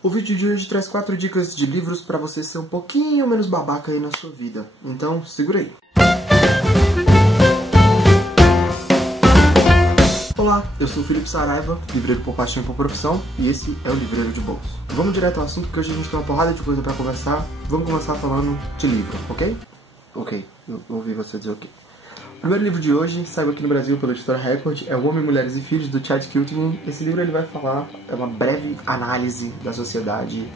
O vídeo de hoje traz 4 dicas de livros para você ser um pouquinho menos babaca aí na sua vida. Então, segura aí. Olá, eu sou o Felipe Saraiva, livreiro por paixão e por profissão, e esse é o Livreiro de Bolso. Vamos direto ao assunto, porque hoje a gente tem uma porrada de coisa para conversar. Vamos começar falando de livro, ok? Ok, eu ouvi você dizer ok. O primeiro livro de hoje saiu aqui no Brasil pela editora Record, é O Homem, Mulheres e Filhos, do Chad Kultgen. Esse livro ele vai falar, é uma breve análise da sociedade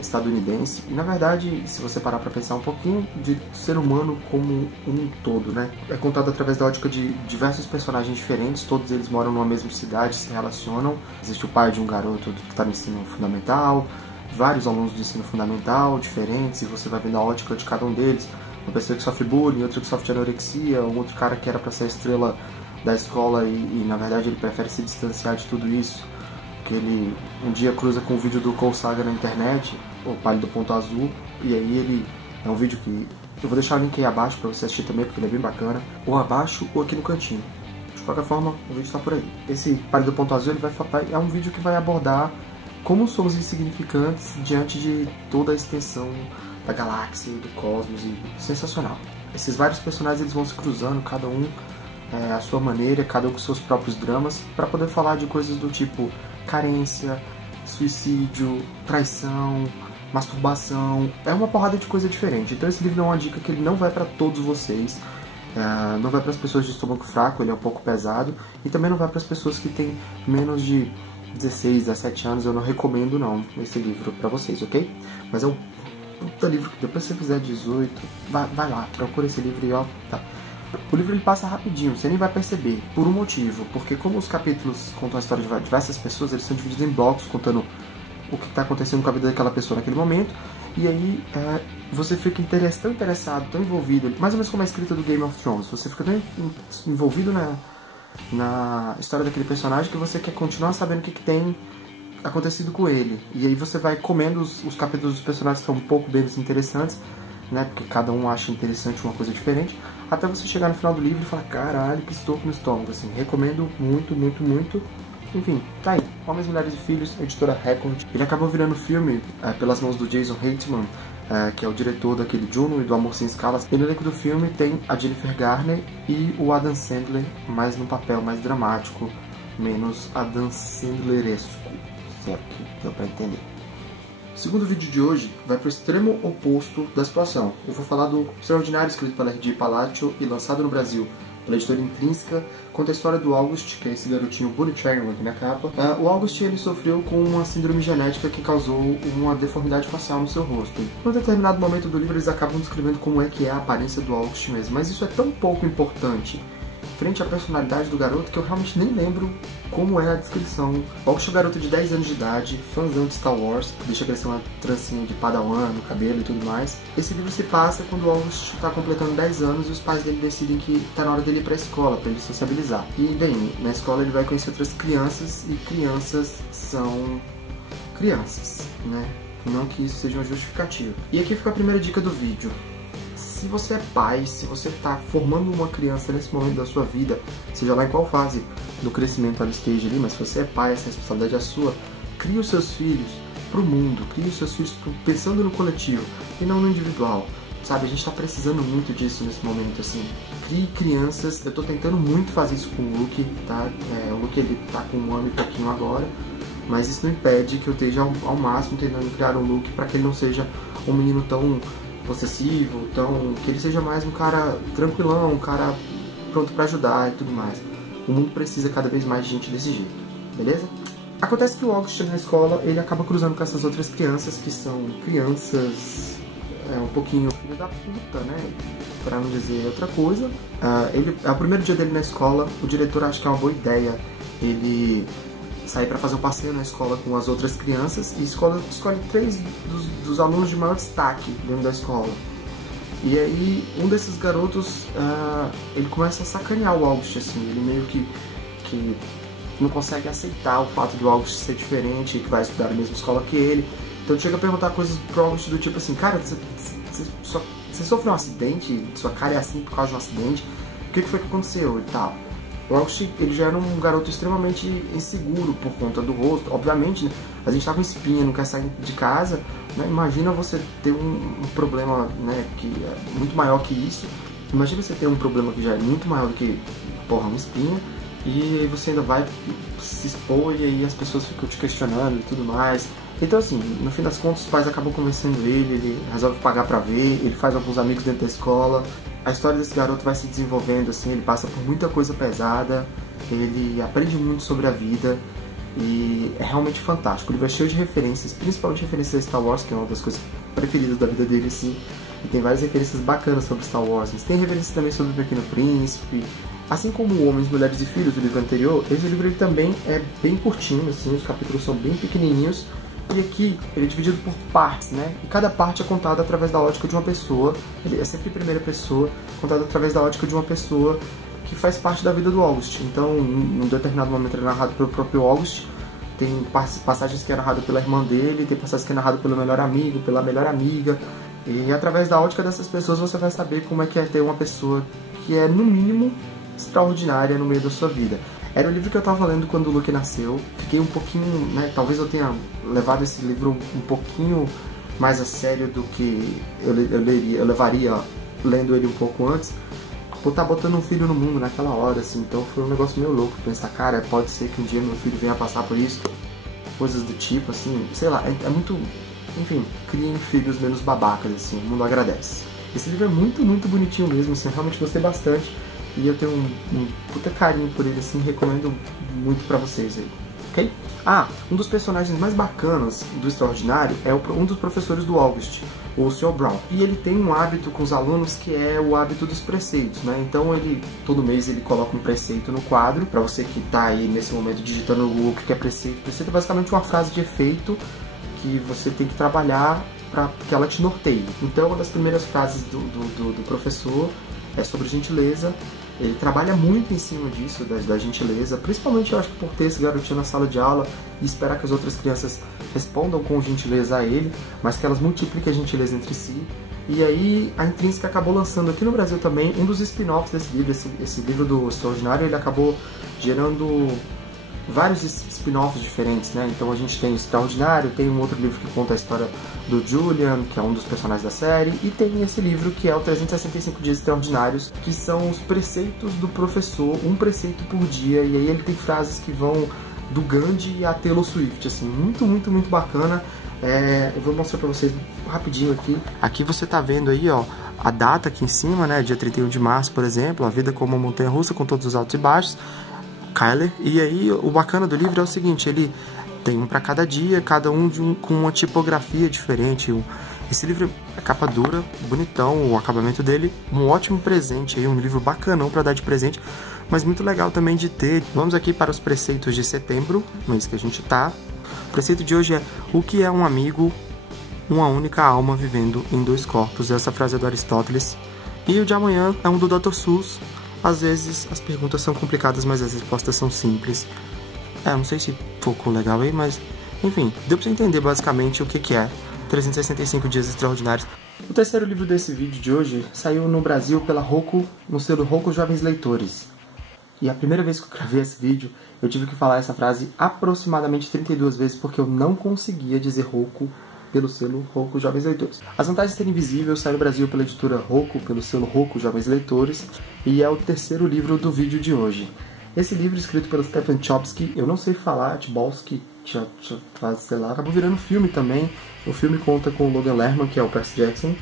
estadunidense e, na verdade, se você parar para pensar um pouquinho, de ser humano como um todo, né? É contado através da ótica de diversos personagens diferentes, todos eles moram numa mesma cidade, se relacionam. Existe o pai de um garoto que está no ensino fundamental, vários alunos do ensino fundamental diferentes, e você vai vendo a ótica de cada um deles. Uma pessoa que sofre bullying, outro que sofre de anorexia, um outro cara que era para ser a estrela da escola e na verdade ele prefere se distanciar de tudo isso, que ele um dia cruza com um vídeo do Cole Saga na internet, o Pálido Ponto Azul, e aí ele é um vídeo que eu vou deixar o link aí abaixo para você assistir também, porque ele é bem bacana, ou abaixo ou aqui no cantinho. De qualquer forma, o vídeo está por aí. Esse Pálido Ponto Azul ele é um vídeo que vai abordar como somos insignificantes diante de toda a extensão da galáxia, do cosmos, e sensacional. Esses vários personagens eles vão se cruzando, cada um à sua maneira, cada um com seus próprios dramas, para poder falar de coisas do tipo carência, suicídio, traição, masturbação. É uma porrada de coisa diferente. Então esse livro é uma dica que ele não vai para todos vocês, não vai para as pessoas de estômago fraco, ele é um pouco pesado, e também não vai para as pessoas que têm menos de 16, 17 anos. Eu não recomendo não esse livro para vocês, ok? Mas é um puta livro que depois que você fizer 18, vai lá, procura esse livro e ó, tá. O livro ele passa rapidinho, você nem vai perceber, por um motivo, porque como os capítulos contam a história de diversas pessoas, eles são divididos em blocos, contando o que está acontecendo com a vida daquela pessoa naquele momento, e aí você fica tão interessado, tão envolvido, mais ou menos como a escrita do Game of Thrones, você fica tão envolvido na história daquele personagem que você quer continuar sabendo o que tem acontecido com ele, e aí você vai comendo os capítulos dos personagens que são um pouco menos interessantes, né, porque cada um acha interessante uma coisa diferente, até você chegar no final do livro e falar, caralho, que estouro no estômago, assim, recomendo muito, muito, muito. Enfim, tá aí, Homens, Mulheres e Filhos, editora Record. Ele acabou virando filme pelas mãos do Jason Reitman, que é o diretor daquele Juno e do Amor Sem Escalas. E no elenco do filme tem a Jennifer Garner e o Adam Sandler, mas num papel mais dramático, menos Adam Sandleresco, se é que deu pra entender. O segundo vídeo de hoje vai para o extremo oposto da situação. Eu vou falar do Extraordinário, escrito pela R.J. Palacio e lançado no Brasil pela editora Intrínseca. Conta a história do August, que é esse garotinho bonitérrimo aqui na capa. O August ele sofreu com uma síndrome genética que causou uma deformidade facial no seu rosto. Em um determinado momento do livro eles acabam descrevendo como é que é a aparência do August mesmo, mas isso é tão pouco importante frente à personalidade do garoto que eu realmente nem lembro como é a descrição. August é um garoto de 10 anos de idade, fãzão de Star Wars, deixa crescer uma trancinha de padawan no cabelo e tudo mais. Esse livro se passa quando o August está completando 10 anos e os pais dele decidem que está na hora dele ir para a escola, para ele sociabilizar. E bem, na escola ele vai conhecer outras crianças, e crianças são crianças, né? Não que isso seja uma justificativa. E aqui fica a primeira dica do vídeo. Se você é pai, se você está formando uma criança nesse momento da sua vida, seja lá em qual fase do crescimento ela esteja ali, mas se você é pai, essa responsabilidade é sua, crie os seus filhos para o mundo, crie os seus filhos pensando no coletivo e não no individual, sabe? A gente está precisando muito disso nesse momento, assim. Crie crianças, eu estou tentando muito fazer isso com o Luke, tá? O Luke ele tá com 1 ano e pouquinho agora, mas isso não impede que eu esteja ao máximo tentando criar um Luke para que ele não seja um menino tão possessivo, então que ele seja mais um cara tranquilão, um cara pronto pra ajudar e tudo mais. O mundo precisa cada vez mais de gente desse jeito, beleza? Acontece que o August na escola, ele acaba cruzando com essas outras crianças, que são crianças um pouquinho filho da puta, né? Pra não dizer outra coisa. É o primeiro dia dele na escola, o diretor acha que é uma boa ideia ele sair para fazer um passeio na escola com as outras crianças, e a escola escolhe 3 dos alunos de maior destaque dentro da escola. E aí um desses garotos, ele começa a sacanear o August, assim, ele meio que não consegue aceitar o fato do August ser diferente e que vai estudar na mesma escola que ele. Então ele chega a perguntar coisas pro August do tipo assim, cara, você sofreu um acidente, sua cara é assim por causa de um acidente, o que foi que aconteceu e tal. O August, ele já era um garoto extremamente inseguro por conta do rosto, obviamente, né? a gente tá com espinha, não quer sair de casa, né? Imagina você ter um problema, né, que é muito maior que isso. Imagina você ter um problema que já é muito maior do que, porra, uma espinha, e você ainda vai se expor e aí as pessoas ficam te questionando e tudo mais. Então assim, no fim das contas os pais acabam convencendo ele resolve pagar pra ver, ele faz alguns amigos dentro da escola. A história desse garoto vai se desenvolvendo, assim, ele passa por muita coisa pesada, ele aprende muito sobre a vida e é realmente fantástico. O livro é cheio de referências, principalmente referências a Star Wars, que é uma das coisas preferidas da vida dele, assim. E tem várias referências bacanas sobre Star Wars, mas tem referências também sobre o Pequeno Príncipe. Assim como Homens, Mulheres e Filhos, do livro anterior, esse livro ele também é bem curtinho, assim, os capítulos são bem pequenininhos. E aqui ele é dividido por partes, né? E cada parte é contada através da ótica de uma pessoa. Ele é sempre em primeira pessoa, contado através da ótica de uma pessoa que faz parte da vida do August. Então, em um determinado momento ele é narrado pelo próprio August. Tem passagens que é narrado pela irmã dele, tem passagens que é narrado pelo melhor amigo, pela melhor amiga. E através da ótica dessas pessoas você vai saber como é que é ter uma pessoa que é, no mínimo, extraordinária no meio da sua vida. Era o livro que eu estava lendo quando o Luke nasceu. Fiquei um pouquinho, né, talvez eu tenha levado esse livro um pouquinho mais a sério do que eu levaria lendo ele um pouco antes, por estar botando um filho no mundo naquela hora, assim. Então foi um negócio meio louco, pensar, cara, pode ser que um dia meu filho venha passar por isso, coisas do tipo, assim, sei lá, é muito, enfim, criem filhos menos babacas, assim, o mundo agradece. Esse livro é muito, muito bonitinho mesmo, assim, eu realmente gostei bastante. E eu tenho um puta carinho por ele, assim, recomendo muito pra vocês aí, ok? Ah, um dos personagens mais bacanas do Extraordinário é um dos professores do August, o Sr. Brown. E ele tem um hábito com os alunos que é o hábito dos preceitos, né? Então ele, todo mês ele coloca um preceito no quadro, pra você que tá aí nesse momento digitando no Google o que é preceito. Preceito é basicamente uma frase de efeito que você tem que trabalhar pra que ela te norteie. Então uma das primeiras frases do professor é sobre gentileza. Ele trabalha muito em cima disso, da gentileza, principalmente eu acho que por ter esse garotinho na sala de aula e esperar que as outras crianças respondam com gentileza a ele, mas que elas multipliquem a gentileza entre si. E aí a Intrínseca acabou lançando aqui no Brasil também um dos spin-offs desse livro, esse livro do Extraordinário, ele acabou gerando vários spin-offs diferentes, né? Então a gente tem o Extraordinário, tem um outro livro que conta a história do Julian, que é um dos personagens da série, e tem esse livro que é o 365 Dias Extraordinários, que são os preceitos do professor, um preceito por dia, e aí ele tem frases que vão do Gandhi a Taylor Swift, assim, muito, muito, muito bacana. Eu vou mostrar pra vocês rapidinho aqui. Aqui você tá vendo aí, ó, a data aqui em cima, né? Dia 31 de março, por exemplo, a vida como uma montanha-russa com todos os altos e baixos. Kyler. E aí o bacana do livro é o seguinte, ele tem um para cada dia, cada um com uma tipografia diferente. Esse livro é capa dura, bonitão, o acabamento dele, um ótimo presente aí, um livro bacanão para dar de presente, mas muito legal também de ter. Vamos aqui para os preceitos de setembro, mês que a gente tá. O preceito de hoje é: o que é um amigo? Uma única alma vivendo em dois corpos. Essa frase é do Aristóteles. E o de amanhã é um do Dr. Seuss. Às vezes as perguntas são complicadas, mas as respostas são simples. Não sei se ficou legal aí, mas enfim, deu pra você entender basicamente o que é 365 Dias Extraordinários. O terceiro livro desse vídeo de hoje saiu no Brasil pela Roku, no selo Roku Jovens Leitores. E a primeira vez que eu gravei esse vídeo, eu tive que falar essa frase aproximadamente 32 vezes, porque eu não conseguia dizer Roku pelo selo Roku Jovens Leitores. As Vantagens de Ser Invisível sai no Brasil pela editora Roku, pelo selo Roku Jovens Leitores, e é o terceiro livro do vídeo de hoje. Esse livro, escrito pelo Stephen Chbosky, eu não sei falar, Chbosky, sei lá, acabou virando filme também. O filme conta com o Logan Lerman, que é o Percy Jackson,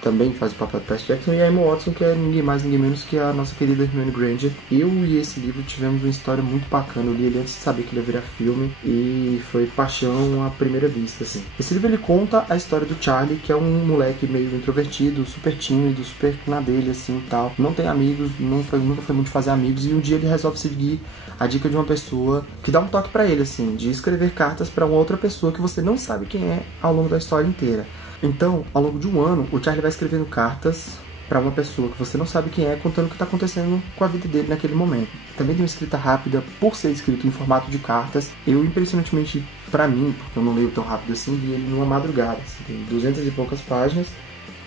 também faz o papel do Percy Jackson, e a Emma Watson, que é ninguém mais, ninguém menos que a nossa querida Hermione Granger. Eu e esse livro tivemos uma história muito bacana. Eu li ele antes de saber que ele ia virar filme, e foi paixão à primeira vista, assim. Esse livro ele conta a história do Charlie, que é um moleque meio introvertido, super tímido, super na dele, assim, e tal. Não tem amigos, nunca foi muito fazer amigos, e um dia ele resolve seguir a dica de uma pessoa que dá um toque pra ele, assim, de escrever cartas pra uma outra pessoa que você não sabe quem é ao longo da história inteira. Então, ao longo de um ano, o Charlie vai escrevendo cartas para uma pessoa que você não sabe quem é, contando o que está acontecendo com a vida dele naquele momento. Também tem uma escrita rápida, por ser escrito em formato de cartas. Eu, impressionantemente, para mim, porque eu não leio tão rápido assim, li ele numa madrugada. Assim, tem 200 e poucas páginas,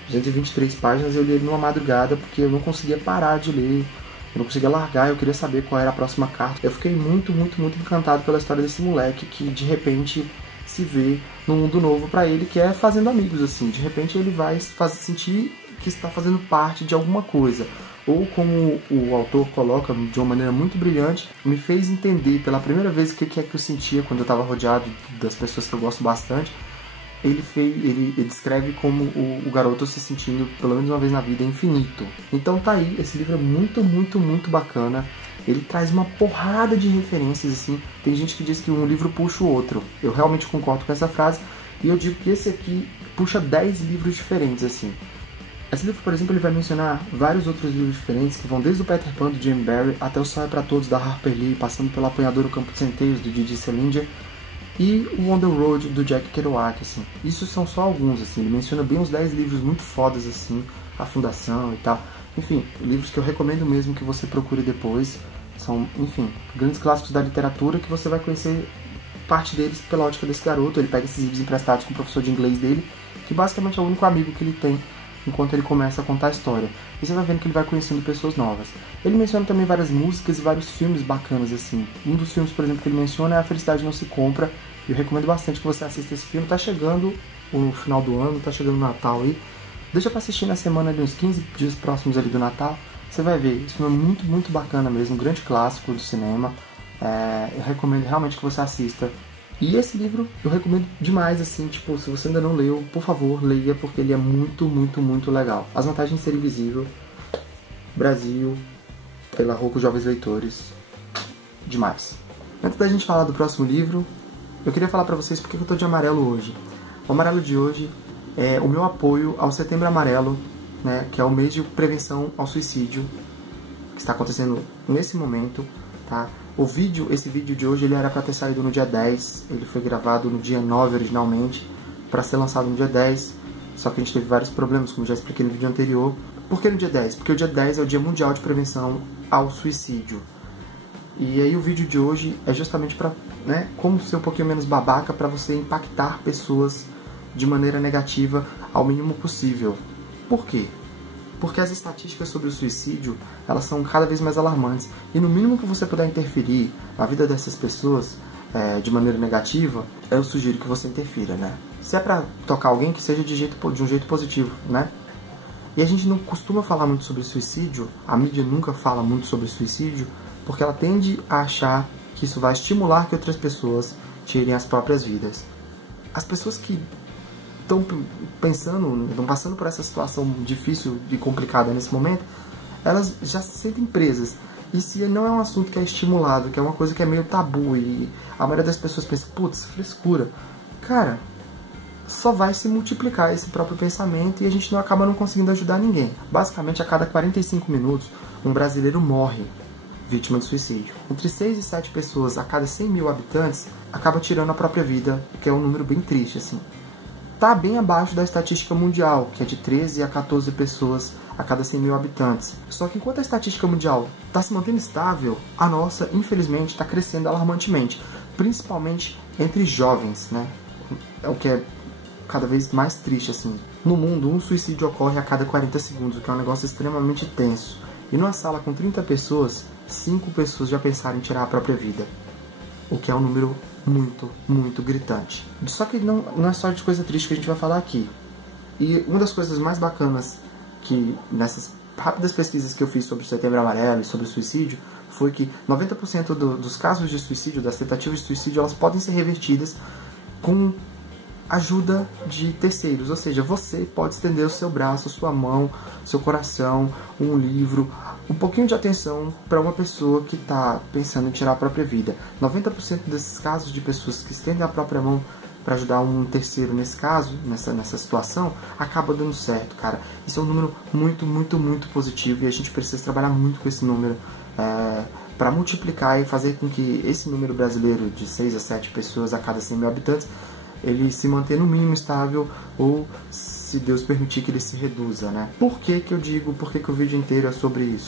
223 páginas, eu li ele numa madrugada porque eu não conseguia parar de ler. Eu não conseguia largar, eu queria saber qual era a próxima carta. Eu fiquei muito, muito, muito encantado pela história desse moleque que, de repente, se vê num mundo novo para ele, que é fazendo amigos, assim. De repente ele vai sentir que está fazendo parte de alguma coisa. Ou como o autor coloca de uma maneira muito brilhante, me fez entender pela primeira vez o que é que eu sentia quando eu estava rodeado das pessoas que eu gosto bastante. Ele descreve como o garoto se sentindo, pelo menos uma vez na vida, infinito. Então tá aí, esse livro é muito, muito, muito bacana. Ele traz uma porrada de referências, assim. Tem gente que diz que um livro puxa o outro. Eu realmente concordo com essa frase. E eu digo que esse aqui puxa 10 livros diferentes, assim. Esse livro, por exemplo, ele vai mencionar vários outros livros diferentes, que vão desde o Peter Pan, do Jim Barrie, até o Sol é pra Todos, da Harper Lee, passando pelo Apanhador do Campo de Centeios, do Didi Salinger, e o On the Road, do Jack Kerouac, assim. Isso são só alguns, assim. Ele menciona bem uns 10 livros muito fodas, assim, A Fundação e tal. Enfim, livros que eu recomendo mesmo que você procure depois. São, enfim, grandes clássicos da literatura que você vai conhecer parte deles pela ótica desse garoto. Ele pega esses livros emprestados com o professor de inglês dele, que basicamente é o único amigo que ele tem enquanto ele começa a contar a história. E você vai vendo que ele vai conhecendo pessoas novas. Ele menciona também várias músicas e vários filmes bacanas, assim. Um dos filmes, por exemplo, que ele menciona é A Felicidade Não Se Compra. Eu recomendo bastante que você assista esse filme. Tá chegando o final do ano, tá chegando o Natal aí. Deixa pra assistir na semana ali, uns 15 dias próximos ali do Natal. Você vai ver, esse filme é muito, muito bacana mesmo, um grande clássico do cinema. Eu recomendo realmente que você assista. E esse livro eu recomendo demais, assim, tipo, se você ainda não leu, por favor, leia, porque ele é muito, muito, muito legal. As Vantagens de Ser Invisível, Brasil, pela Rocco Jovens Leitores, demais. Antes da gente falar do próximo livro, eu queria falar pra vocês porque eu tô de amarelo hoje. O amarelo de hoje é o meu apoio ao Setembro Amarelo, né, que é o mês de prevenção ao suicídio, que está acontecendo nesse momento, tá? Esse vídeo de hoje, ele era para ter saído no dia 10, ele foi gravado no dia 9 originalmente, para ser lançado no dia 10, só que a gente teve vários problemas, como já expliquei no vídeo anterior. Por que no dia 10? Porque o dia 10 é o Dia Mundial de Prevenção ao Suicídio. E aí o vídeo de hoje é justamente para, né, como ser um pouquinho menos babaca, para você impactar pessoas de maneira negativa ao mínimo possível. Por quê? Porque as estatísticas sobre o suicídio, elas são cada vez mais alarmantes. E no mínimo que você puder interferir na vida dessas pessoas de maneira negativa, eu sugiro que você interfira, né? Se é pra tocar alguém, que seja de um jeito positivo, né? E a gente não costuma falar muito sobre suicídio, a mídia nunca fala muito sobre suicídio, porque ela tende a achar que isso vai estimular que outras pessoas tirem as próprias vidas. As pessoas que estão passando por essa situação difícil e complicada nesse momento, elas já se sentem presas. E se não é um assunto que é estimulado, que é uma coisa que é meio tabu, e a maioria das pessoas pensa, putz, frescura. Cara, só vai se multiplicar esse próprio pensamento e a gente acaba não conseguindo ajudar ninguém. Basicamente, a cada 45 minutos, um brasileiro morre vítima de suicídio. Entre 6 e 7 pessoas a cada 100 mil habitantes acaba tirando a própria vida, que é um número bem triste, assim. Tá bem abaixo da estatística mundial, que é de 13 a 14 pessoas a cada 100 mil habitantes. Só que enquanto a estatística mundial está se mantendo estável, a nossa, infelizmente, está crescendo alarmantemente, principalmente entre jovens, né? É o que é cada vez mais triste, assim. No mundo, um suicídio ocorre a cada 40 segundos, o que é um negócio extremamente tenso. E numa sala com 30 pessoas, 5 pessoas já pensaram em tirar a própria vida, o que é um número muito, muito gritante. Só que não é só de coisa triste que a gente vai falar aqui. E uma das coisas mais bacanas que nessas rápidas pesquisas que eu fiz sobre o Setembro Amarelo e sobre o suicídio foi que 90% dos casos de suicídio, das tentativas de suicídio, elas podem ser revertidas com ajuda de terceiros, ou seja, você pode estender o seu braço, a sua mão, seu coração, um livro, um pouquinho de atenção para uma pessoa que está pensando em tirar a própria vida. 90% desses casos de pessoas que estendem a própria mão para ajudar um terceiro nesse caso, nessa situação, acaba dando certo, cara. Isso é um número muito, muito, muito positivo e a gente precisa trabalhar muito com esse número para multiplicar e fazer com que esse número brasileiro de 6 a 7 pessoas a cada 100 mil habitantes ele se manter no mínimo estável ou, se Deus permitir, que ele se reduza, né? Por que eu digo, por que o vídeo inteiro é sobre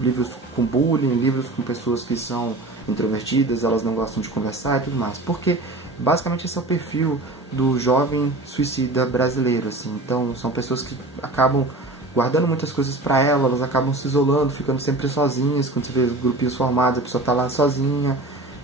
livros com bullying, livros com pessoas que são introvertidas, elas não gostam de conversar e tudo mais? Porque basicamente esse é o perfil do jovem suicida brasileiro, assim. Então são pessoas que acabam guardando muitas coisas pra elas acabam se isolando, ficando sempre sozinhas. Quando você vê grupinhos formados, a pessoa tá lá sozinha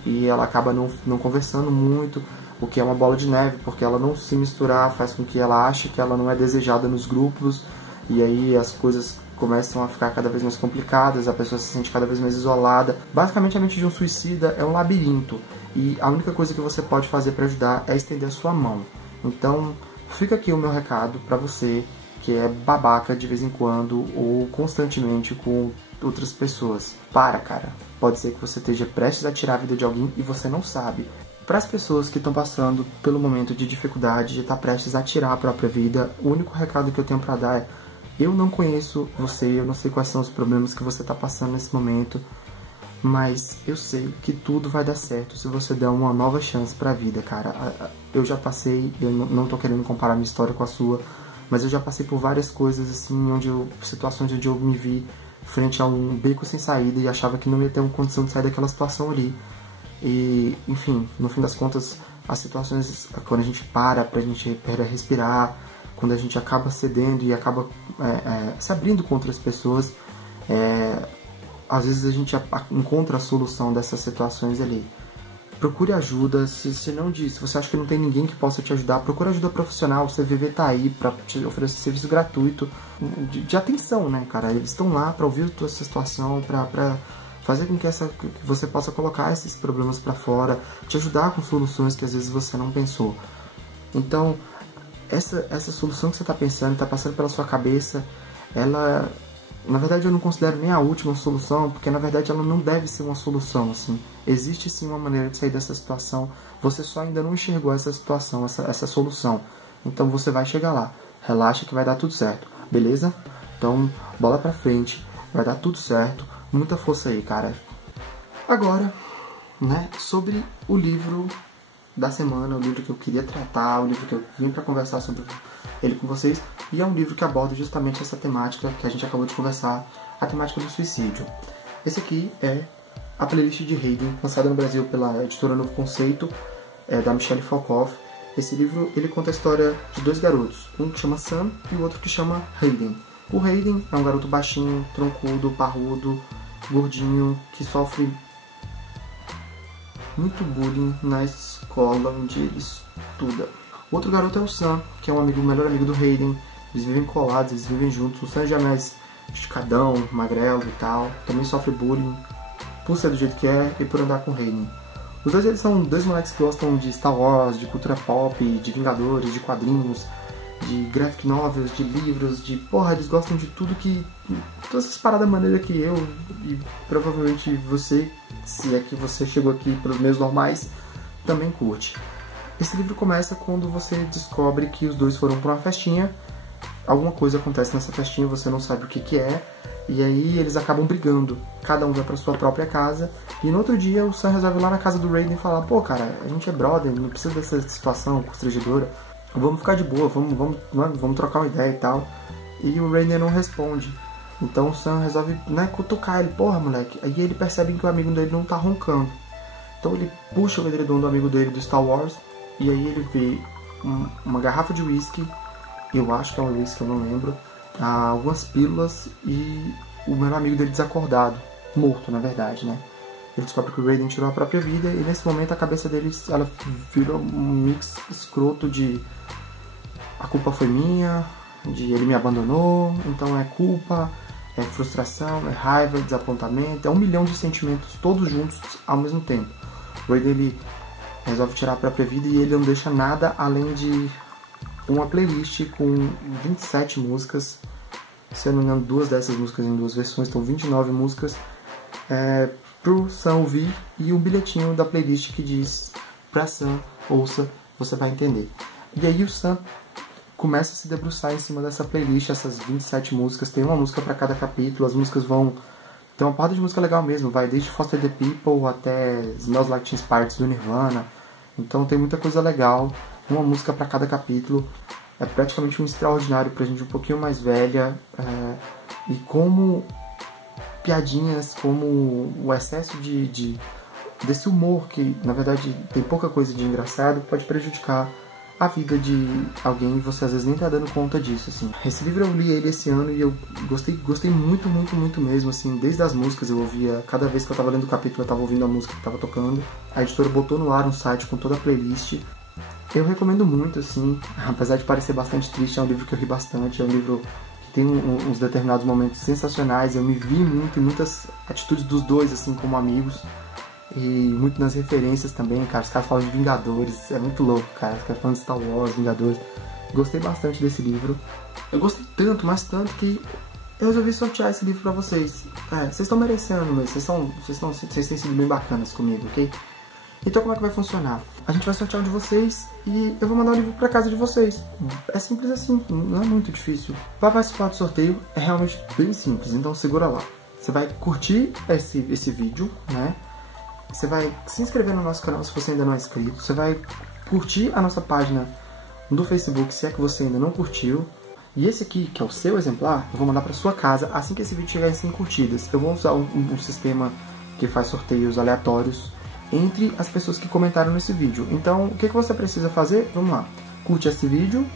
e ela acaba não conversando muito. o que é uma bola de neve, porque ela não se misturar faz com que ela ache que ela não é desejada nos grupos, e aí as coisas começam a ficar cada vez mais complicadas, a pessoa se sente cada vez mais isolada. Basicamente, a mente de um suicida é um labirinto, e a única coisa que você pode fazer para ajudar é estender a sua mão. Então, fica aqui o meu recado para você que é babaca de vez em quando ou constantemente com outras pessoas. Para, cara. Pode ser que você esteja prestes a tirar a vida de alguém e você não sabe. Para as pessoas que estão passando pelo momento de dificuldade, de estar prestes a tirar a própria vida, o único recado que eu tenho para dar é: eu não conheço você, eu não sei quais são os problemas que você está passando nesse momento, mas eu sei que tudo vai dar certo se você der uma nova chance para a vida, cara. Eu já passei, eu não tô querendo comparar minha história com a sua, mas eu já passei por várias coisas assim, situações onde eu me vi frente a um beco sem saída e achava que não ia ter uma condição de sair daquela situação ali. E, enfim, no fim das contas, as situações, quando a gente pra gente respirar, quando a gente acaba cedendo e acaba se abrindo com outras pessoas, às vezes a gente encontra a solução dessas situações ali. Procure ajuda, se você acha que não tem ninguém que possa te ajudar, procure ajuda profissional. O CVV tá aí pra te oferecer serviço gratuito de atenção, né, cara? Eles estão lá pra ouvir a tua situação, pra fazer com que você possa colocar esses problemas pra fora, te ajudar com soluções que às vezes você não pensou. Então, essa solução que você tá pensando, tá passando pela sua cabeça, ela... Na verdade, eu não considero nem a última solução, porque na verdade ela não deve ser uma solução, assim. Existe sim uma maneira de sair dessa situação, você só ainda não enxergou essa situação, essa solução. Então você vai chegar lá, relaxa que vai dar tudo certo, beleza? Então, bola pra frente, vai dar tudo certo, muita força aí, cara. Agora, né, sobre o livro da semana, o livro que eu queria tratar, o livro que eu vim pra conversar sobre ele com vocês, e é um livro que aborda justamente essa temática que a gente acabou de conversar, a temática do suicídio. Esse aqui é a playlist de Hayden, lançada no Brasil pela editora Novo Conceito, da Michelle Falcoff. Esse livro, ele conta a história de dois garotos, um que chama Sam e o outro que chama Hayden. O Hayden é um garoto baixinho, troncudo, parrudo, gordinho, que sofre muito bullying na escola onde ele estuda. O outro garoto é o Sam, que é o melhor amigo do Hayden. Eles vivem colados, eles vivem juntos. O Sam já é mais esticadão, magrelo e tal. Também sofre bullying por ser do jeito que é e por andar com o Hayden. Os dois, eles são dois moleques que gostam de Star Wars, de cultura pop, de Vingadores, de quadrinhos, de graphic novels, de livros, de... Porra, eles gostam de tudo que... Todas essas paradas maneiras que eu e provavelmente você, se é que você chegou aqui pelos meios normais, também curte. Esse livro começa quando você descobre que os dois foram para uma festinha. Alguma coisa acontece nessa festinha, você não sabe o que é. E aí eles acabam brigando. Cada um vai para sua própria casa. E no outro dia o Sam resolve ir lá na casa do Hayden e falar: pô, cara, a gente é brother, não precisa dessa situação constrangedora. Vamos ficar de boa, vamos trocar uma ideia e tal. E o Hayden não responde. Então o Sam resolve, né, cutucar ele. Porra, moleque. Aí ele percebe que o amigo dele não tá roncando. Então ele puxa o edredom do amigo dele do Star Wars. E aí ele vê uma garrafa de whisky, eu acho que é um whisky, eu não lembro, algumas pílulas e o melhor amigo dele desacordado, morto na verdade, né? Ele descobre que o Hayden tirou a própria vida e nesse momento a cabeça dele, ela virou um mix escroto de a culpa foi minha, de ele me abandonou, então é culpa, é frustração, é raiva, desapontamento, é 1 milhão de sentimentos todos juntos ao mesmo tempo. O Hayden, ele resolve tirar a própria vida e ele não deixa nada além de uma playlist com 27 músicas. Se eu não me engano, 2 dessas músicas em 2 versões, então 29 músicas pro Sam ouvir e um bilhetinho da playlist que diz pra Sam, ouça, você vai entender. E aí o Sam começa a se debruçar em cima dessa playlist, essas 27 músicas, tem uma música para cada capítulo, as músicas vão... Tem uma parte de música legal mesmo, vai desde Foster the People até Smells Like Teen Spirit do Nirvana. Então tem muita coisa legal, uma música para cada capítulo. É praticamente um extraordinário pra gente um pouquinho mais velha. E como piadinhas, como o excesso desse humor, que na verdade tem pouca coisa de engraçado, pode prejudicar a vida de alguém e você às vezes nem tá dando conta disso, assim. Esse livro eu li ele esse ano e eu gostei muito, muito, muito mesmo, assim. Desde as músicas eu ouvia, cada vez que eu tava lendo o capítulo eu tava ouvindo a música que tava tocando. A editora botou no ar um site com toda a playlist Eu recomendo muito, assim, apesar de parecer bastante triste, é um livro que eu ri bastante, é um livro que tem uns determinados momentos sensacionais, eu me vi muito em muitas atitudes dos dois, assim, como amigos, e muito nas referências também, cara, os caras falam de Vingadores, é muito louco, cara, os caras falam de Star Wars, Vingadores, gostei bastante desse livro, eu gostei tanto, mas tanto que eu resolvi sortear esse livro pra vocês. Vocês estão merecendo mesmo, vocês têm sido bem bacanas comigo, ok? Então como é que vai funcionar? A gente vai sortear um de vocês e eu vou mandar o livro pra casa de vocês. É simples assim, não é muito difícil. Para participar do sorteio é realmente bem simples, então segura lá. Você vai curtir esse vídeo, né? Você vai se inscrever no nosso canal se você ainda não é inscrito. Você vai curtir a nossa página do Facebook se é que você ainda não curtiu. E esse aqui, que é o seu exemplar, eu vou mandar para sua casa assim que esse vídeo chegar em 100 curtidas. Eu vou usar um sistema que faz sorteios aleatórios entre as pessoas que comentaram nesse vídeo. Então, o que você precisa fazer? Vamos lá. Curte esse vídeo,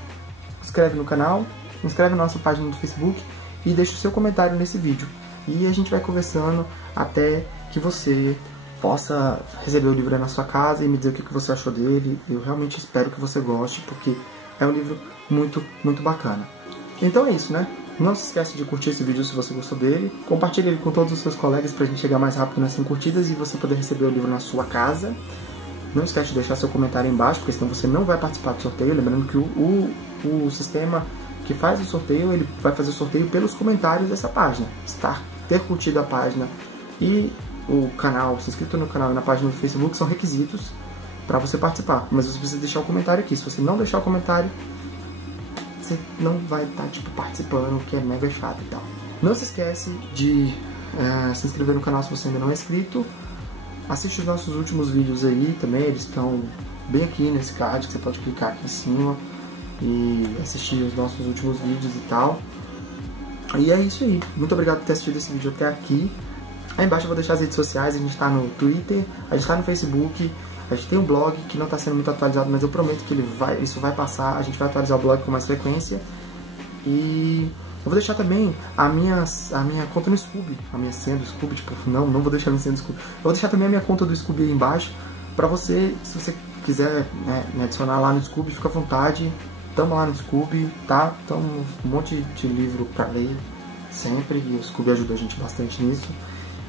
inscreve no canal, inscreve na nossa página do Facebook e deixa o seu comentário nesse vídeo. E a gente vai conversando até que você possa receber o livro aí na sua casa e me dizer o que você achou dele. Eu realmente espero que você goste, porque é um livro muito, muito bacana. Então é isso, né? Não se esquece de curtir esse vídeo se você gostou dele. Compartilhe ele com todos os seus colegas pra gente chegar mais rápido nas 100 curtidas e você poder receber o livro na sua casa. Não esquece de deixar seu comentário aí embaixo, porque senão você não vai participar do sorteio. Lembrando que o sistema que faz o sorteio, ele vai fazer o sorteio pelos comentários dessa página. Ter curtido a página e o canal, se inscrito no canal e na página do Facebook são requisitos para você participar. Mas você precisa deixar o comentário aqui. Se você não deixar o comentário, você não vai estar participando, o que é mega chato e tal. Não se esquece de se inscrever no canal se você ainda não é inscrito. Assiste os nossos últimos vídeos aí também, eles estão bem aqui nesse card, que você pode clicar aqui em cima e assistir os nossos últimos vídeos e tal. E é isso aí. Muito obrigado por ter assistido esse vídeo até aqui. Aí embaixo eu vou deixar as redes sociais, a gente está no Twitter, a gente está no Facebook. A gente tem um blog que não está sendo muito atualizado, mas eu prometo que isso vai passar. A gente vai atualizar o blog com mais frequência. E eu vou deixar também a minha conta no Scooby, a minha senha do Scooby. Tipo, não vou deixar a minha senha do Scooby. Eu vou deixar também a minha conta do Scooby aí embaixo. Pra você, se você quiser me adicionar lá no Scooby, fica à vontade. Tamo lá no Scooby, tá? Tamo um monte de livro pra ler sempre. E o Scooby ajuda a gente bastante nisso.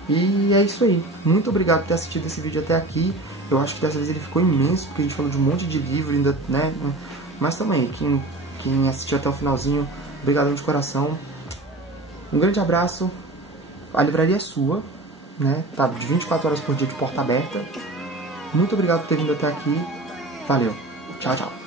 E é isso aí. Muito obrigado por ter assistido esse vídeo até aqui. Eu acho que dessa vez ele ficou imenso, porque a gente falou de um monte de livro ainda, né? Mas também, quem assistiu até o finalzinho, obrigadão de coração. Um grande abraço. A livraria é sua, né? Tá de 24 horas por dia de porta aberta. Muito obrigado por ter vindo até aqui. Valeu. Tchau, tchau.